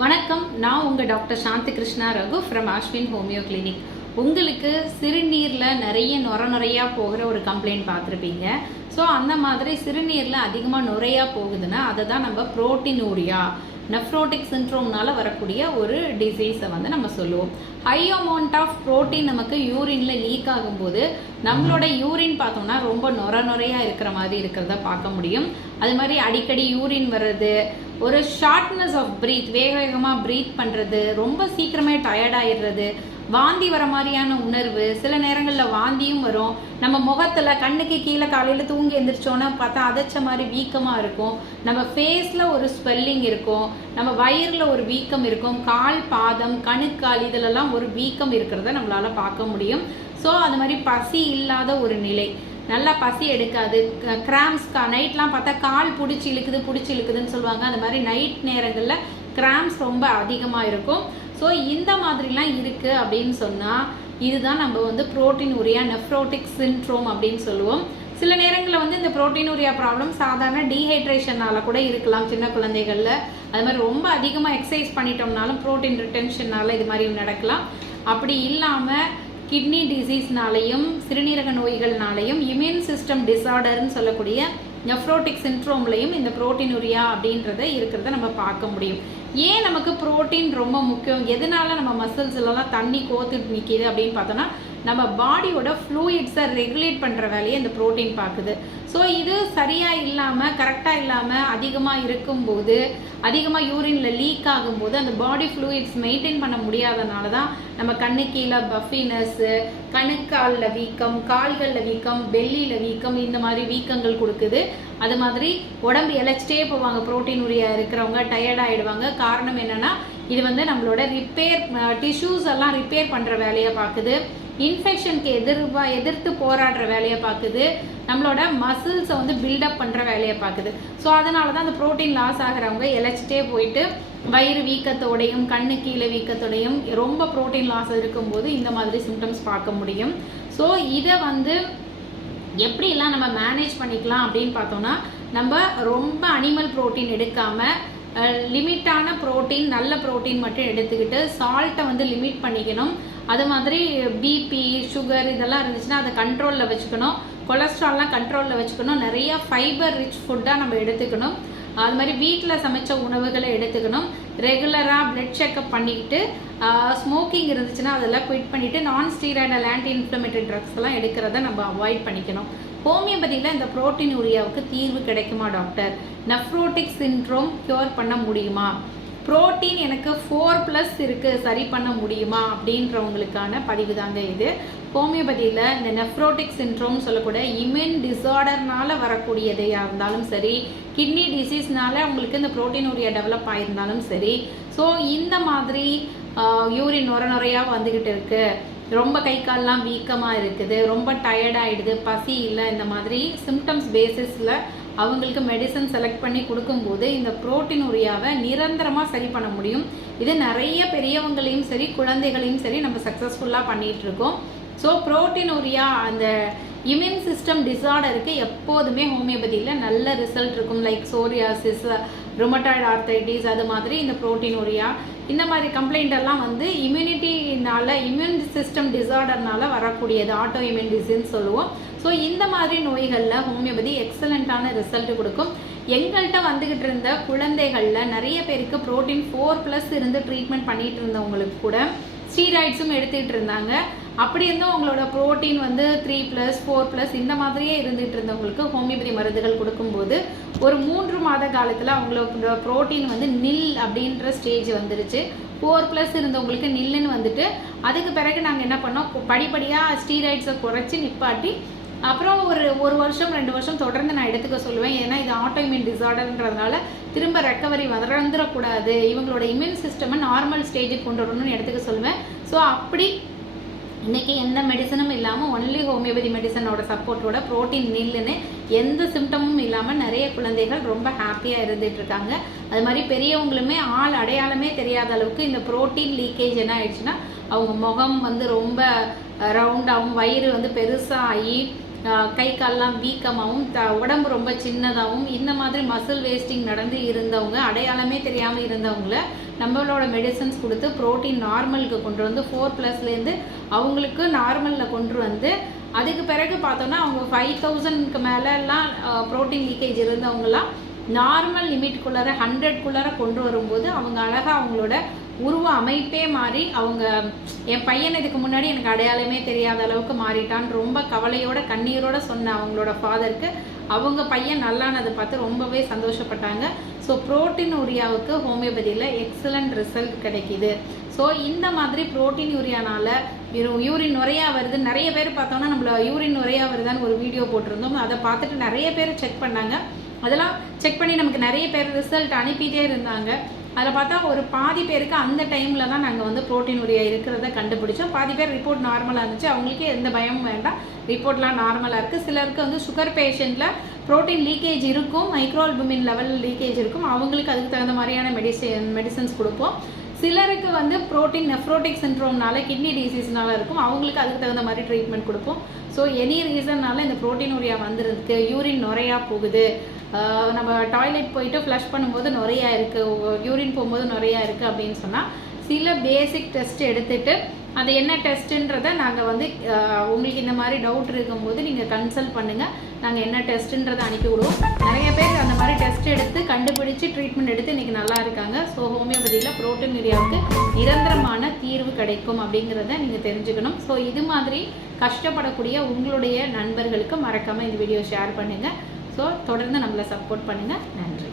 வணக்கம். நான் உங்கள் doctor Shanthi Krishna Raghu from Ashwin homeo clinic. உங்களுக்கு சிறுநீரில் நிறைய நுரையா போகிற ஒரு கம்ப்ளைண்ட் பார்த்துருப்பீங்க. ஸோ அந்த மாதிரி சிறுநீரில் அதிகமாக நுரையா போகுதுன்னா அதை தான் நம்ம புரோட்டீனூரியா நெஃப்ரோட்டிக் சிண்ட்ரோம்னால வரக்கூடிய ஒரு டிசீஸை வந்து நம்ம சொல்லுவோம். ஹை அமௌண்ட் ஆஃப் ப்ரோட்டீன் நமக்கு யூரினில் லீக் ஆகும்போது நம்மளோட யூரின் பார்த்தோம்னா ரொம்ப நுரையா இருக்கிற மாதிரி இருக்கிறத பார்க்க முடியும். அது மாதிரி அடிக்கடி யூரின் வர்றது, ஒரு ஷார்ட்னஸ் ஆஃப் பிரீத், வேகமாக பிரீத் பண்ணுறது, ரொம்ப சீக்கிரமே டயர்டாயிடுறது, வாந்தி வர மாதிரியான உணர்வு, சில நேரங்களில் வாந்தியும் வரும். நம்ம முகத்தில் கண்ணுக்கு கீழே காலையில் தூங்கி எந்திரிச்சோன்னா பார்த்தா அதச்ச மாதிரி வீக்கமாக இருக்கும். நம்ம ஃபேஸில் ஒரு ஸ்வெல்லிங் இருக்கும், நம்ம வயிறில் ஒரு வீக்கம் இருக்கும், கால் பாதம் கணுக்கால் இதிலெல்லாம் ஒரு வீக்கம் இருக்கிறத நம்மளால் பார்க்க முடியும். ஸோ அது மாதிரி பசி இல்லாத ஒரு நிலை, நல்லா பசி எடுக்காது, கிராம்ஸ் நைட்லாம் பார்த்தா கால் பிடிச்சி இழுக்குதுன்னு சொல்லுவாங்க. அந்த மாதிரி நைட் நேரங்களில் கிராம்ஸ் ரொம்ப அதிகமாக இருக்கும். ஸோ இந்த மாதிரிலாம் இருக்குது அப்படின்னு சொன்னால் இதுதான் நம்ம வந்து புரோட்டீனூரியா நெஃப்ரோட்டிக் சிண்ட்ரோம் அப்படின்னு சொல்லுவோம். சில நேரங்களில் வந்து இந்த புரோட்டீனூரியா ப்ராப்ளம் சாதாரண டீஹைட்ரேஷனால் கூட இருக்கலாம் சின்ன குழந்தைகளில். அது மாதிரி ரொம்ப அதிகமாக எக்ஸசைஸ் பண்ணிட்டோம்னாலும் புரோட்டீன் ரிட்டென்ஷனால் இது மாதிரி நடக்கலாம். அப்படி இல்லாமல் கிட்னி டிசீஸ்னாலையும் சிறுநீரக நோய்கள்னாலையும் இம்யூன் சிஸ்டம் டிஸார்டர்னு சொல்லக்கூடிய நெஃப்ரோட்டிக் சிண்ட்ரோம்லையும் இந்த புரோட்டீனூரியா அப்படின்றத இருக்கிறத நம்ம பார்க்க முடியும். ஏன் நமக்கு புரோட்டீன் ரொம்ப முக்கியம், எதனால நம்ம மசில்ஸ்லாம் தண்ணி கோத்துட்டு நிற்கிது அப்படின்னு பார்த்தோன்னா நம்ம பாடியோட ஃப்ளூயிட்ஸை ரெகுலேட் பண்ணுற வேலையை இந்த புரோட்டீன் பார்க்குது. ஸோ இது சரியாக இல்லாமல் கரெக்டாக இல்லாமல் அதிகமாக இருக்கும்போது, அதிகமாக யூரினில் லீக் ஆகும்போது அந்த பாடி ஃப்ளூயிட்ஸ் மெயின்டைன் பண்ண முடியாதனால தான் நம்ம கண்ணு கீழே பஃபினஸ்ஸு, கணுக்காலில் வீக்கம், கால்களில் வீக்கம், பெல்லியில் வீக்கம், இந்த மாதிரி வீக்கங்கள் கொடுக்குது. அது மாதிரி உடம்பு இழைச்சிட்டே போவாங்க. புரோட்டீனூரியா இருக்கிறவங்க டயர்ட் ஆகிடுவாங்க. காரணம் என்னென்னா இது வந்து நம்மளோட ரிப்பேர் டிஷ்யூஸ் எல்லாம் ரிப்பேர் பண்ணுற வேலையை பார்க்குது, இன்ஃபெக்ஷனுக்கு எதிர்த்து போராடுற வேலையை பார்க்குது, நம்மளோட மசில்ஸை வந்து பில்டப் பண்ணுற வேலையை பார்க்குது. ஸோ அதனால தான் அந்த ப்ரோட்டீன் லாஸ் ஆகிறவங்க இழைச்சிட்டே போயிட்டு வயிறு வீக்கத்தோடையும் கண்ணு கீழே வீக்கத்தோடையும் ரொம்ப ப்ரோட்டீன் லாஸ் இருக்கும்போது இந்த மாதிரி சிம்டம்ஸ் பார்க்க முடியும். ஸோ இதை வந்து எப்படிலாம் நம்ம மேனேஜ் பண்ணிக்கலாம் அப்படின்னு பார்த்தோம்னா, நம்ம ரொம்ப அனிமல் ப்ரோட்டீன் எடுக்காமல் லிமிட்டான ப்ரோட்டீன், நல்ல ப்ரோட்டீன் மட்டும் எடுத்துக்கிட்டு சால்ட்டை வந்து லிமிட் பண்ணிக்கணும். அது மாதிரி பிபி, சுகர் இதெல்லாம் இருந்துச்சுன்னா அதை கண்ட்ரோலில் வச்சுக்கணும். கொலஸ்ட்ரால்லாம் கண்ட்ரோலில் வச்சுக்கணும். நிறைய ஃபைபர் ரிச் ஃபுட்டாக நம்ம எடுத்துக்கணும். அது மாதிரி வீட்டில் சமைச்ச உணவுகளை எடுத்துக்கணும். ரெகுலராக பிளட் செக்அப் பண்ணிக்கிட்டு, ஸ்மோக்கிங் இருந்துச்சுன்னா அதெல்லாம் குவிட் பண்ணிவிட்டு நான் ஸ்டீராய்டல் ஆன்டி இன்ஃப்ளமேட்டரி ட்ரக்ஸ் எல்லாம் எடுக்கிறத நம்ம அவாய்ட் பண்ணிக்கணும். ஹோமியோபதியில் இந்த புரோட்டீனூரியாவுக்கு தீர்வு கிடைக்குமா டாக்டர்? நெஃப்ரோட்டிக் சிண்ட்ரோம் க்யூர் பண்ண முடியுமா? புரோட்டீன் எனக்கு 4+ இருக்குது, சரி பண்ண முடியுமா அப்படின்றவங்களுக்கான பதிவு தாங்க இது. ஹோமியோபதியில் இந்த நெஃப்ரோட்டிக் சிண்ட்ரோம் சொல்லக்கூடிய இம்யூன் டிஸார்டர்னால வரக்கூடியதையாக இருந்தாலும் சரி, கிட்னி டிசீஸ்னால அவங்களுக்கு இந்த புரோட்டீனூரியா டெவலப் ஆகியிருந்தாலும் சரி, ஸோ இந்த மாதிரி யூரின் நுரையாக வந்துக்கிட்டு இருக்கு, ரொம்ப கை கால்லாம் வீக்கமாக இருக்குது, ரொம்ப டயர்டாகிடுது, பசி இல்லை, இந்த மாதிரி சிம்டம்ஸ் பேசிஸில் அவங்களுக்கு மெடிசன் செலக்ட் பண்ணி கொடுக்கும்போது இந்த புரோட்டீனூரியாவை நிரந்தரமாக சரி பண்ண முடியும். இது நிறைய பெரியவங்களையும் சரி குழந்தைகளையும் சரி நம்ம சக்ஸஸ்ஃபுல்லாக பண்ணிகிட்ருக்கோம். ஸோ புரோட்டீனூரியா அந்த இம்யூன் சிஸ்டம் டிஸார்டருக்கு எப்போதுமே ஹோமியோபதியில் நல்ல ரிசல்ட் இருக்கும். லைக் சோரியாசிஸ், ருமட்டாய்டு ஆர்த்தைட்டிஸ், அது மாதிரி இந்த புரோட்டீனூரியா இந்த மாதிரி கம்ப்ளைண்ட் எல்லாம் வந்து இம்யூனிட்டினால, இம்யூன் சிஸ்டம் டிஸார்டர்னால வரக்கூடியது, ஆட்டோ இம்யூன் டிசீஸ் சொல்லுவோம். ஸோ இந்த மாதிரி நோய்களில் ஹோமியோபதி எக்ஸலண்ட்டான ரிசல்ட் கொடுக்கும். எங்கள்கிட்ட வந்துக்கிட்டு இருந்த குழந்தைகளில் நிறைய பேருக்கு புரோட்டீன் 4+ இருந்து ட்ரீட்மெண்ட் பண்ணிகிட்டு இருந்தவங்களுக்கு கூட ஸ்டீராய்ட்ஸும் எடுத்துகிட்டு இருந்தாங்க. அப்படி இருந்தும் அவங்களோட புரோட்டீன் வந்து 3+, 4+ இந்த மாதிரியே இருந்துகிட்டு இருந்தவங்களுக்கு ஹோமியோபதி மருந்துகள் கொடுக்கும்போது ஒரு 3 மாத காலத்தில் அவங்களோட புரோட்டீன் வந்து நில் அப்படின்ற ஸ்டேஜ் வந்துருச்சு. 4+ இருந்தவங்களுக்கு நில்லுன்னு வந்துட்டு, அதுக்கு பிறகு நாங்கள் என்ன பண்ணோம், படிப்படியாக ஸ்டீராய்ட்ஸை குறைச்சி நிப்பாட்டி அப்புறம் ஒரு வருஷம் 2 வருஷம் தொடர்ந்து நான் எடுத்துக்க சொல்லுவேன். ஏன்னா இது ஆட்டோ இம்யூன் டிஸார்டர்ன்றதுனால திரும்ப ரெக்கவரி வந்துடக்கூடாது, இவங்களோட இம்யூன் சிஸ்டமை நார்மல் ஸ்டேஜுக்கு கொண்டு வரணும்னு எடுத்துக்க சொல்லுவேன். ஸோ அப்படி இன்றைக்கி எந்த மெடிசனும் இல்லாமல் ஒன்லி ஹோமியோபதி மெடிசனோட சப்போர்ட்டோட புரோட்டீன் நில்லுன்னு எந்த சிம்டமும் இல்லாமல் நிறைய குழந்தைகள் ரொம்ப ஹாப்பியாக இருந்துகிட்ருக்காங்க. அது மாதிரி பெரியவங்களுமே ஆள் அடையாளமே தெரியாத அளவுக்கு இந்த புரோட்டீன் லீக்கேஜ் என்ன ஆயிடுச்சுன்னா அவங்க முகம் வந்து ரொம்ப ரவுண்டாகவும், வயிறு வந்து பெருசாகி, கை கால்லாம் வீக்கமாகவும், உடம்பு ரொம்ப சின்னதாகவும், இந்த மாதிரி மசில் வேஸ்டிங் நடந்து இருந்தவங்க, அடையாளமே தெரியாமல் இருந்தவங்கள நம்மளோட மெடிசன்ஸ் கொடுத்து ப்ரோட்டீன் நார்மலுக்கு கொண்டு வந்து 4+லேருந்து அவங்களுக்கு நார்மலில் கொண்டு வந்து அதுக்கு பிறகு பார்த்தோன்னா அவங்க 5000க்கு மேலெலாம் ப்ரோட்டீன் லீக்கேஜ் இருந்தவங்கலாம் நார்மல் லிமிட்குள்ளார 100க்குள்ளார கொண்டு வரும்போது அவங்க அழகாக அவங்களோட உருவ அமைப்பே மாறி அவங்க என் பையன் இதுக்கு முன்னாடி எனக்கு அடையாளமே தெரியாத அளவுக்கு மாறிட்டான்னு ரொம்ப கவலையோட கண்ணீரோட சொன்ன அவங்களோட ஃபாதருக்கு அவங்க பையன் நல்லானதை பார்த்து ரொம்பவே சந்தோஷப்பட்டாங்க. ஸோ புரோட்டீன் யூரியாவுக்கு ஹோமியோபதியில் எக்ஸலண்ட் ரிசல்ட் கிடைக்கிது. ஸோ இந்த மாதிரி புரோட்டீன் யூரியானால யூரின் நுரையா வருது, நிறைய பேர் பார்த்தோன்னா நம்மள யூரின் நுரையா வருதான்னு ஒரு வீடியோ போட்டிருந்தோம். அதை பார்த்துட்டு நிறைய பேர் செக் பண்ணாங்க. அதெல்லாம் செக் பண்ணி நமக்கு நிறைய பேர் ரிசல்ட் அனுப்பிட்டே இருந்தாங்க. அதில் பார்த்தா ஒரு பாதி பேருக்கு அந்த டைமில் தான் நாங்கள் வந்து புரோட்டீன் யூரியா இருக்கிறத கண்டுபிடிச்சோம். பாதி பேர் ரிப்போர்ட் நார்மலாக இருந்துச்சு, அவங்களுக்கு எந்த பயமும் வேண்டாம், ரிப்போர்ட்லாம் நார்மலாக இருக்குது. சிலருக்கு வந்து சுகர் பேஷண்ட்டில் ப்ரோட்டீன் லீக்கேஜ் இருக்கும், மைக்ரோஅல்புமின் லெவல் லீக்கேஜ் இருக்கும், அவங்களுக்கு அதுக்கு தகுந்த மாதிரியான மெடிசன்ஸ் கொடுப்போம். சிலருக்கு வந்து புரோட்டீன் நெஃப்ரோட்டிக் சிண்ட்ரோம்னால கிட்னி டிசீஸ்னால இருக்கும், அவங்களுக்கு அதுக்கு தகுந்த மாதிரி ட்ரீட்மெண்ட் கொடுப்போம். ஸோ எனி ரீசன்னால இந்த புரோட்டீன் யூரியா வந்துருக்கு, யூரின் நுரையா போகுது, நம்ம டாய்லெட் போயிட்டு ஃப்ளஷ் பண்ணும்போது நுரையா இருக்குது, யூரின் போகும்போது நுரையா இருக்குது அப்படின்னு சொன்னால் சில பேசிக் டெஸ்ட் எடுத்துகிட்டு அது என்ன டெஸ்ட்டுன்றதை நாங்கள் வந்து உங்களுக்கு இந்த மாதிரி டவுட் இருக்கும்போது நீங்கள் கன்சல்ட் பண்ணுங்கள், நாங்கள் என்ன டெஸ்ட்டுன்றதை அனுப்பி விடுவோம். நிறைய பேர் அந்த மாதிரி டெஸ்ட் எடுத்து கண்டுபிடிச்சி ட்ரீட்மெண்ட் எடுத்து இன்றைக்கி நல்லா இருக்காங்க. ஸோ ஹோமியோபதியில் புரோட்டீன் யூரியாவுக்கு நிரந்தரமான தீர்வு கிடைக்கும் அப்படிங்கிறத நீங்கள் தெரிஞ்சுக்கணும். ஸோ இது மாதிரி கஷ்டப்படக்கூடிய உங்களுடைய நண்பர்களுக்கு மறக்காமல் இந்த வீடியோ ஷேர் பண்ணுங்கள். ஸோ தொடர்ந்து நம்மளை சப்போர்ட் பண்ணுங்கள். நன்றி.